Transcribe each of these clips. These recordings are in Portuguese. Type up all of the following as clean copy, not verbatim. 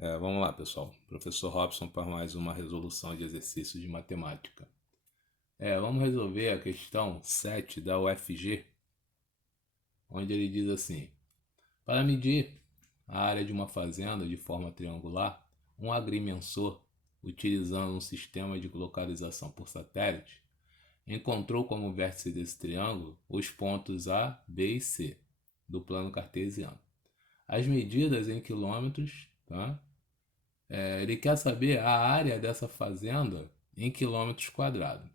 Vamos lá, pessoal. Professor Robson para mais uma resolução de exercícios de matemática. Vamos resolver a questão 7 da UFG, onde ele diz assim: para medir a área de uma fazenda de forma triangular, um agrimensor, utilizando um sistema de localização por satélite, encontrou como vértice desse triângulo os pontos A, B e C do plano cartesiano. As medidas em quilômetros, tá? Ele quer saber a área dessa fazenda em quilômetros quadrados.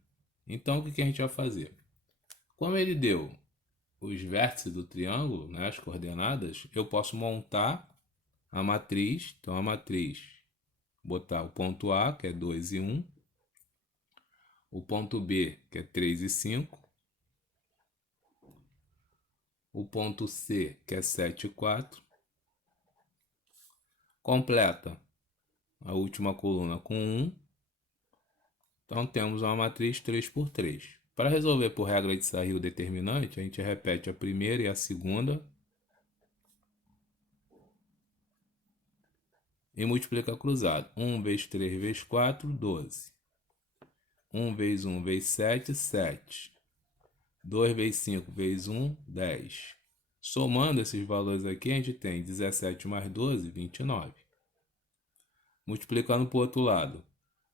Então, o que a gente vai fazer? Como ele deu os vértices do triângulo, né, as coordenadas, eu posso montar a matriz. Então, a matriz, botar o ponto A, que é 2 e 1, o ponto B, que é 3 e 5, o ponto C, que é 7 e 4, completa a última coluna com 1. Então temos uma matriz 3 por 3. Para resolver por regra de Sarril determinante, a gente repete a primeira e a segunda e multiplica cruzado. 1 vezes 3 vezes 4, 12. 1 vezes 1 vezes 7, 7. 2 vezes 5 vezes 1, 10. Somando esses valores aqui, a gente tem 17 mais 12, 29. Multiplicando para o outro lado.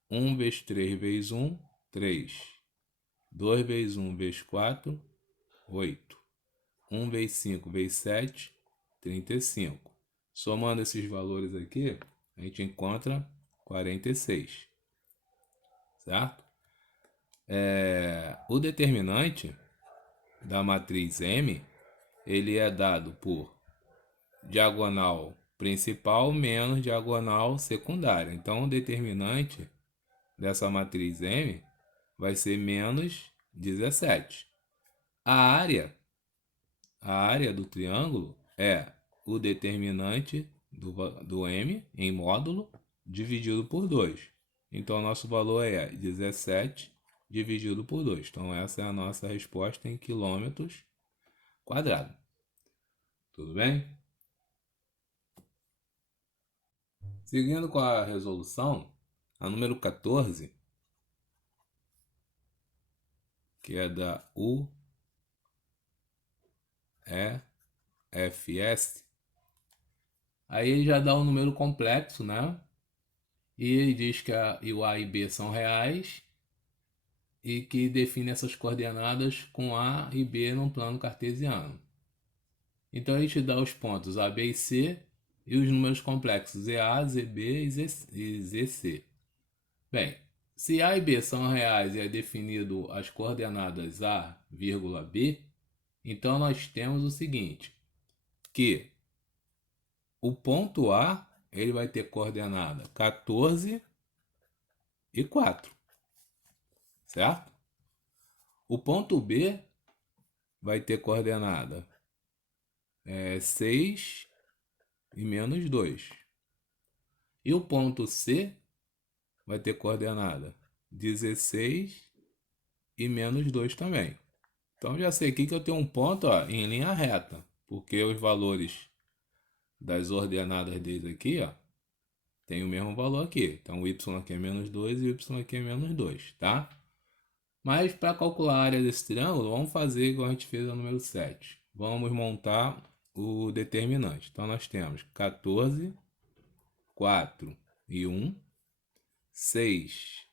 1 vezes 3 vezes 1, 3. 2 vezes 1 vezes 4, 8. 1 vezes 5 vezes 7, 35. Somando esses valores aqui, a gente encontra 46. Certo? O determinante da matriz M, ele é dado por diagonal principal menos diagonal secundária. Então, o determinante dessa matriz M vai ser menos 17. A área do triângulo é o determinante do M em módulo dividido por 2. Então, nosso valor é 17 dividido por 2. Então, essa é a nossa resposta em quilômetros quadrados. Tudo bem? Seguindo com a resolução, a número 14, que é da UEFS, aí ele já dá um número complexo, né? E ele diz que o A e B são reais e que define essas coordenadas com A e B num plano cartesiano. Então a gente dá os pontos A, B e C e os números complexos EA, ZB e ZC. Bem, se A e B são reais e é definido as coordenadas A, B, então nós temos o seguinte, que o ponto A ele vai ter coordenada 14 e 4, certo? O ponto B vai ter coordenada 6 e menos 2. E o ponto C vai ter coordenada 16 e menos 2 também. Então já sei aqui que eu tenho um ponto em linha reta, porque os valores das ordenadas deles aqui tem o mesmo valor aqui. Então o y aqui é menos 2 e o y aqui é menos 2, tá? Mas para calcular a área desse triângulo, vamos fazer igual a gente fez no número 7. Vamos montar o determinante. Então nós temos 14, 4 e 1, 6,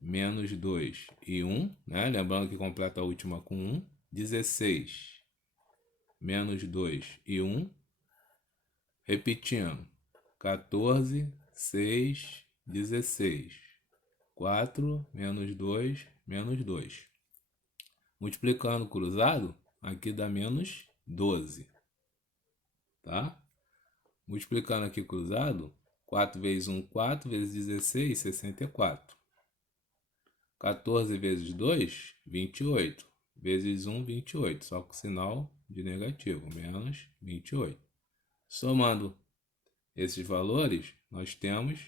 menos 2 e 1, né? Lembrando que completa a última com 1, 16, menos 2 e 1, repetindo, 14, 6, 16, 4, menos 2, menos 2. Multiplicando cruzado, aqui dá menos 12, tá? Multiplicando aqui cruzado, 4 vezes 1, 4, vezes 16, 64. 14 vezes 2, 28. Vezes 1, 28, só com sinal de negativo, menos 28. Somando esses valores, nós temos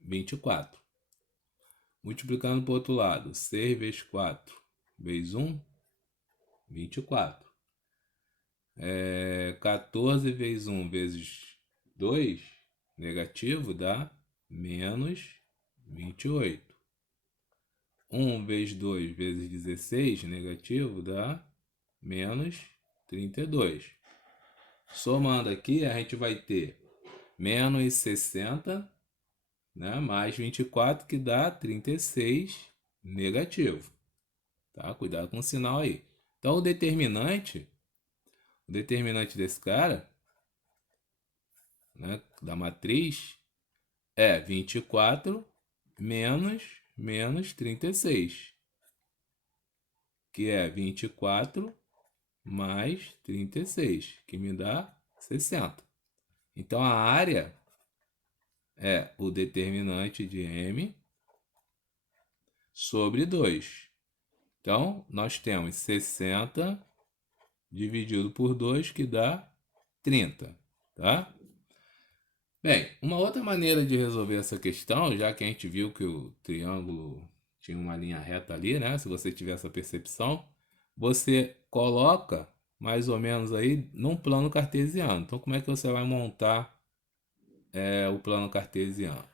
24. Multiplicando para o outro lado, 6 vezes 4 vezes 1, 24. 14 vezes 1 vezes 2, negativo dá menos 28. 1 vezes 2 vezes 16, negativo, dá menos 32. Somando aqui, a gente vai ter menos 60, né, mais 24, que dá 36, negativo. Tá? Cuidado com o sinal aí. Então, o determinante desse cara, né, da matriz, é 24 menos 36, que é 24 mais 36, que me dá 60. Então, a área é o determinante de M sobre 2. Então, nós temos 60 dividido por 2, que dá 30, tá? Bem, uma outra maneira de resolver essa questão, já que a gente viu que o triângulo tinha uma linha reta ali, né? Se você tiver essa percepção, você coloca mais ou menos aí num plano cartesiano. Então, como é que você vai montar o plano cartesiano?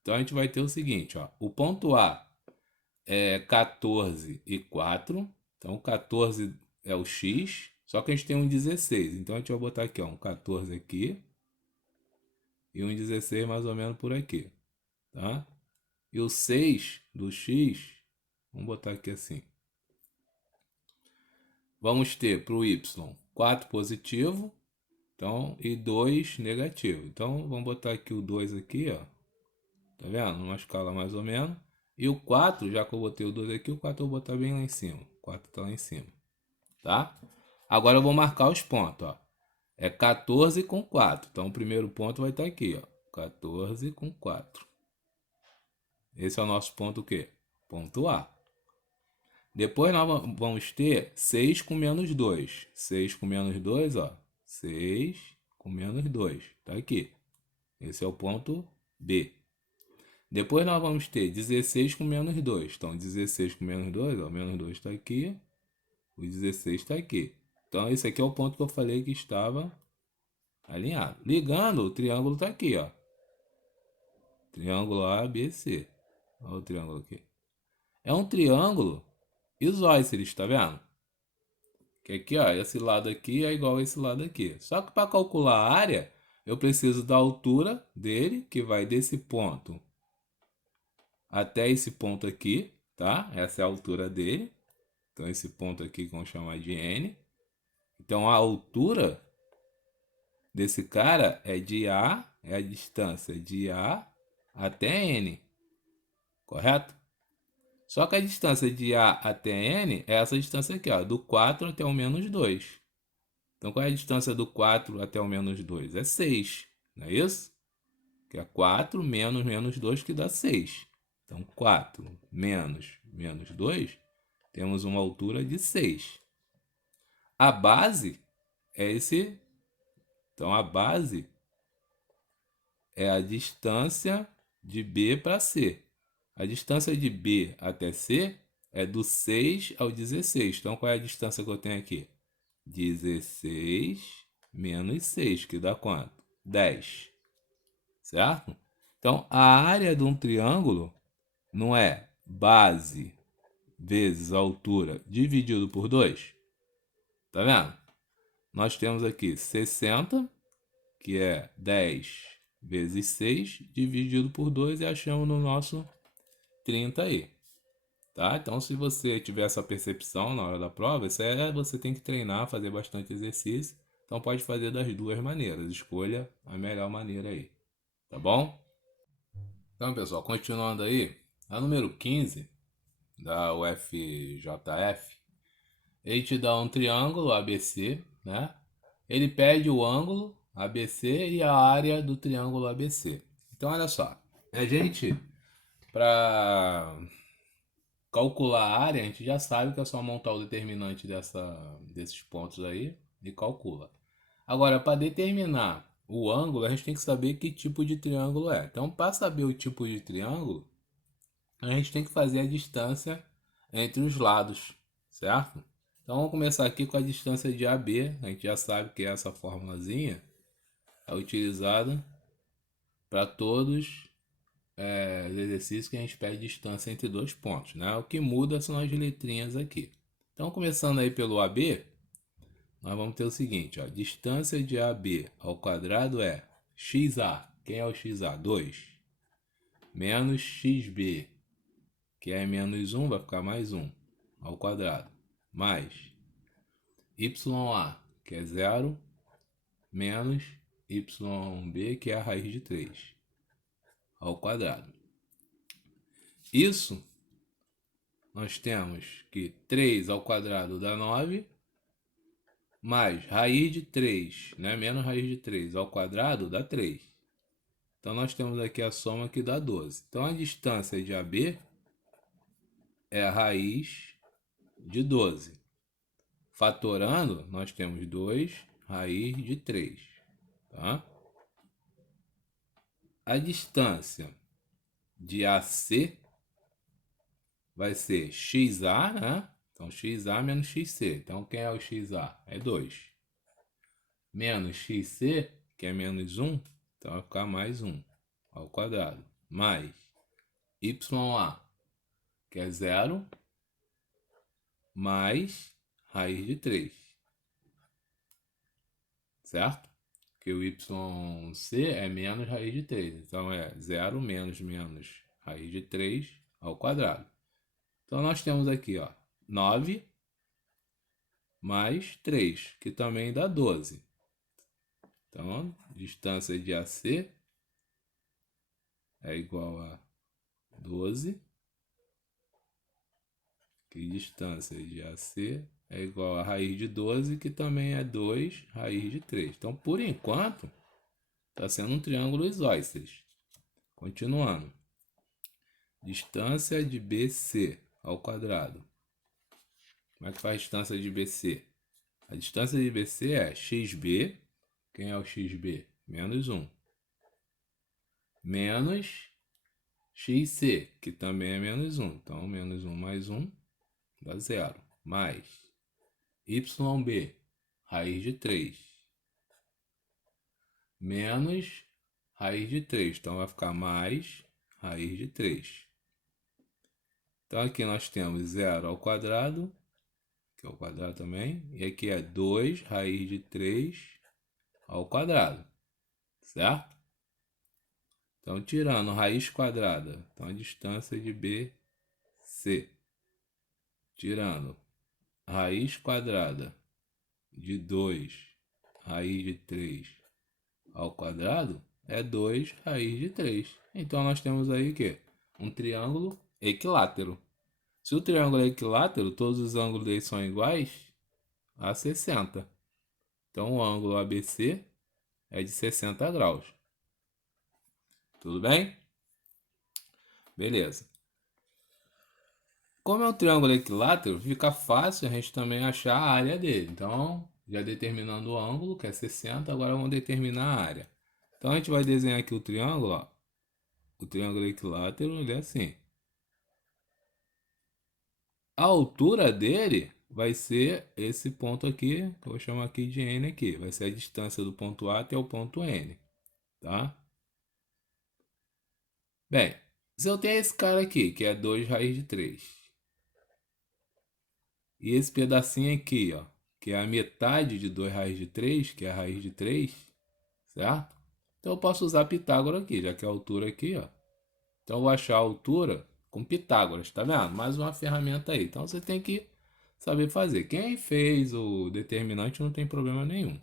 Então, a gente vai ter o seguinte, ó. O ponto A é 14 e 4. Então, 14 é o x, só que a gente tem um 16. Então, a gente vai botar aqui, ó, um 14 aqui e um 16 mais ou menos por aqui, tá? E o 6 do x, vamos botar aqui assim. Vamos ter para o y 4 positivo, então, e 2 negativo. Então, vamos botar aqui o 2 aqui, ó. Tá vendo? Numa escala mais ou menos. E o 4, já que eu botei o 2 aqui, o 4 eu vou botar bem lá em cima. O 4 tá lá em cima, tá? Agora eu vou marcar os pontos, ó. É 14 com 4. Então, o primeiro ponto vai estar aqui, ó. 14 com 4. Esse é o nosso ponto o quê? Ponto A. Depois nós vamos ter 6 com menos 2. 6 com menos 2, ó. 6 com menos 2. Tá aqui. Esse é o ponto B. Depois nós vamos ter 16 com menos 2. Então, 16 com menos 2, ó. Menos 2 está aqui. O 16 está aqui. Então, esse aqui é o ponto que eu falei que estava alinhado. Ligando, o triângulo está aqui, ó. Triângulo ABC. Olha o triângulo aqui. É um triângulo isósceles, tá vendo? Que aqui, ó, esse lado aqui é igual a esse lado aqui. Só que para calcular a área, eu preciso da altura dele, que vai desse ponto até esse ponto aqui, tá? Essa é a altura dele. Então, esse ponto aqui que vamos chamar de N. Então, a altura desse cara é de A, é a distância de A até N, correto? Só que a distância de A até N é essa distância aqui, ó, do 4 até o menos 2. Então, qual é a distância do 4 até o menos 2? É 6, não é isso? Que é 4 menos menos 2, que dá 6. Então, 4 menos menos 2, temos uma altura de 6. A base é esse. Então, a base é a distância de B para C. A distância de B até C é do 6 ao 16. Então, qual é a distância que eu tenho aqui? 16 menos 6, que dá quanto? 10. Certo? Então, a área de um triângulo não é base vezes a altura dividido por 2? Tá vendo? Nós temos aqui 60, que é 10 vezes 6, dividido por 2, e achamos no nosso 30 aí. Tá? Então, se você tiver essa percepção na hora da prova, você tem que treinar, fazer bastante exercício. Então, pode fazer das duas maneiras. Escolha a melhor maneira aí. Tá bom? Então, pessoal, continuando aí, a número 15 da UFJF, ele te dá um triângulo ABC, né? Ele pede o ângulo ABC e a área do triângulo ABC. Então, olha só, a gente, para calcular a área, a gente já sabe que é só montar o determinante desses pontos aí e calcula. Agora, para determinar o ângulo, a gente tem que saber que tipo de triângulo é. Então, para saber o tipo de triângulo, a gente tem que fazer a distância entre os lados, certo? Então, vamos começar aqui com a distância de AB. A gente já sabe que essa formulazinha é utilizada para todos os exercícios que a gente pede distância entre dois pontos, né? O que muda são as letrinhas aqui. Então, começando aí pelo AB, nós vamos ter o seguinte, ó, distância de AB ao quadrado é XA, quem é o XA? 2, menos XB, que é menos 1, vai ficar mais 1, ao quadrado, mais YA, que é 0, menos YB, que é a raiz de 3, ao quadrado. Isso, nós temos que 3 ao quadrado dá 9, mais raiz de 3, né? Menos raiz de 3 ao quadrado dá 3. Então, nós temos aqui a soma que dá 12. Então, a distância de AB é a raiz de 12. Fatorando, nós temos 2 raiz de 3. Tá? A distância de AC vai ser XA, né? Então, XA menos XC. Então, quem é o XA? É 2. Menos XC, que é menos 1. Então, vai ficar mais 1 ao quadrado. Mais YA, que é 0. Mais raiz de 3. Certo? Porque o YC é menos raiz de 3. Então, é 0 menos raiz de 3 ao quadrado. Então, nós temos aqui, ó, 9 mais 3, que também dá 12. Então, distância de AC é igual a 12. Que distância de AC é igual a raiz de 12, que também é 2 raiz de 3. Então, por enquanto, está sendo um triângulo isósceles. Continuando. Distância de BC ao quadrado. Como é que faz a distância de BC? A distância de BC é XB. Quem é o XB? Menos 1. Menos XC, que também é menos 1. Então, menos 1 mais 1 dá 0. Mais YB, raiz de 3. Menos raiz de 3. Então, vai ficar mais raiz de 3. Então, aqui nós temos 0 ao quadrado, que é o quadrado também. E aqui é 2 raiz de 3 ao quadrado. Certo? Então, tirando raiz quadrada, então a distância de BC. Tirando raiz quadrada de 2 raiz de 3 ao quadrado é 2 raiz de 3. Então, nós temos aí o quê? Um triângulo equilátero. Se o triângulo é equilátero, todos os ângulos dele são iguais a 60. Então, o ângulo ABC é de 60 graus. Tudo bem? Beleza. Como é um triângulo equilátero, fica fácil a gente também achar a área dele. Então, já determinando o ângulo, que é 60, agora vamos determinar a área. Então, a gente vai desenhar aqui o triângulo, ó. O triângulo equilátero, ele é assim. A altura dele vai ser esse ponto aqui, que eu vou chamar aqui de N aqui. Vai ser a distância do ponto A até o ponto N, tá? Bem, se eu tenho esse cara aqui, que é 2 raiz de 3. E esse pedacinho aqui, ó, que é a metade de 2 raiz de 3, que é a raiz de 3, certo? Então eu posso usar Pitágoras aqui, já que a altura aqui, ó. Então eu vou achar a altura com Pitágoras, tá vendo? Mais uma ferramenta aí. Então você tem que saber fazer. Quem fez o determinante não tem problema nenhum,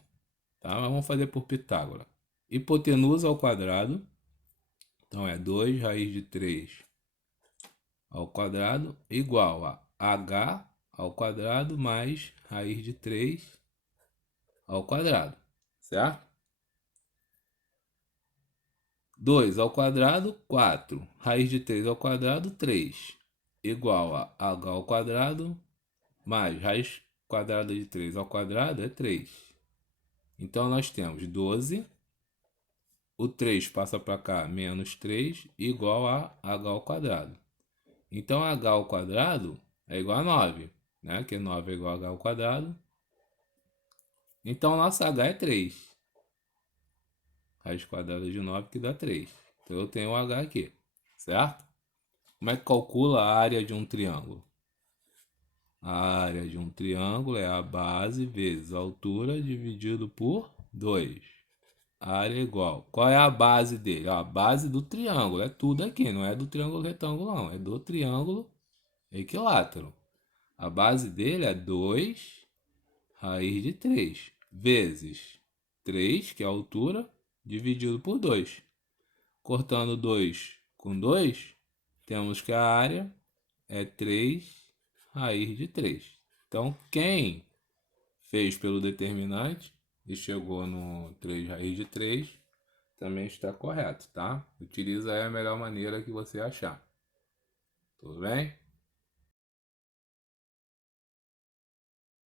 tá? Mas vamos fazer por Pitágoras. Hipotenusa ao quadrado. Então é 2 raiz de 3 ao quadrado igual a h ao quadrado mais raiz de 3 ao quadrado, certo? 2 ao quadrado, 4. Raiz de 3 ao quadrado, 3. Igual a h ao quadrado mais raiz quadrada de 3 ao quadrado é 3. Então, nós temos 12. O 3 passa para cá, menos 3, igual a h ao quadrado. Então, h ao quadrado é igual a 9, né? Que 9 é igual a h ao quadrado. Então, nossa h é 3. raiz quadrada de 9 que dá 3. Então eu tenho o H aqui, certo? Como é que calcula a área de um triângulo? A área de um triângulo é a base vezes a altura dividido por 2. Área é igual. Qual é a base dele? A base do triângulo. É tudo aqui, não é do triângulo retângulo, não. É do triângulo equilátero. A base dele é 2 raiz de 3 vezes 3, que é a altura, dividido por 2. Cortando 2 com 2, temos que a área é 3 raiz de 3. Então, quem fez pelo determinante e chegou no 3 raiz de 3, também está correto, tá? Utiliza aí a melhor maneira que você achar. Tudo bem?